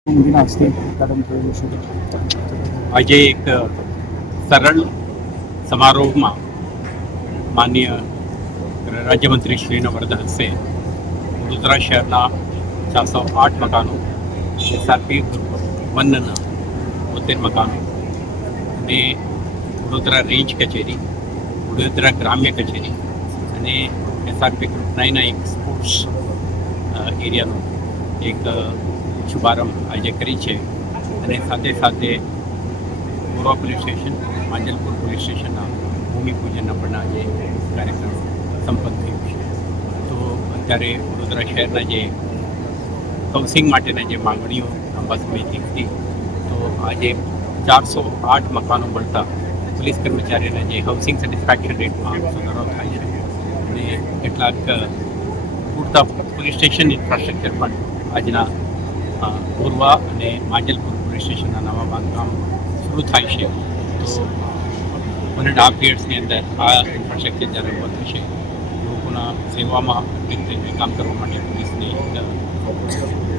આજે એક સરળ સમારોહમાં માનનીય રાજ્યમંત્રી શ્રીના વરદ હસ્તે વડોદરા શહેરના 408 મકાનો, એસઆરપી વનના 72 મકાનો અને વડોદરા રેન્જ કચેરી, વડોદરા ગ્રામ્ય કચેરી અને એસઆરપી ગ્રુપ 9ના એક સ્પોર્ટ્સ એરિયાનો એક શુભારંભ આજે કરી છે. અને સાથે સાથે Goa police station, Manjalpur police સ્ટેશનના ભૂમિપૂજનના પણ આજે કાર્યક્રમ સંપન્ન થયું છે. તો અત્યારે વડોદરા શહેરના જે હાઉસિંગ માટેના જે માંગણીઓ લાંબા સમયથી હતી, તો આજે 408 મકાનો મળતા પોલીસ કર્મચારીઓના જે હાઉસિંગ સેટિસ્ફેક્શન રેટમાં સુધારો થાય છે અને કેટલાક પૂરતા પોલીસ સ્ટેશન ઇન્ફ્રાસ્ટ્રક્ચર પણ આજના ગોરવા અને માંજલપુર પોલીસ સ્ટેશનના નવા બાંધકામ શરૂ થાય છે. તો 1.5 યર્સની અંદર આ ઇન્ફ્રાસ્ટ્રક્ચર જ્યારે ઊભું થશે, લોકોના સેવામાં કામ કરવા માટે પોલીસની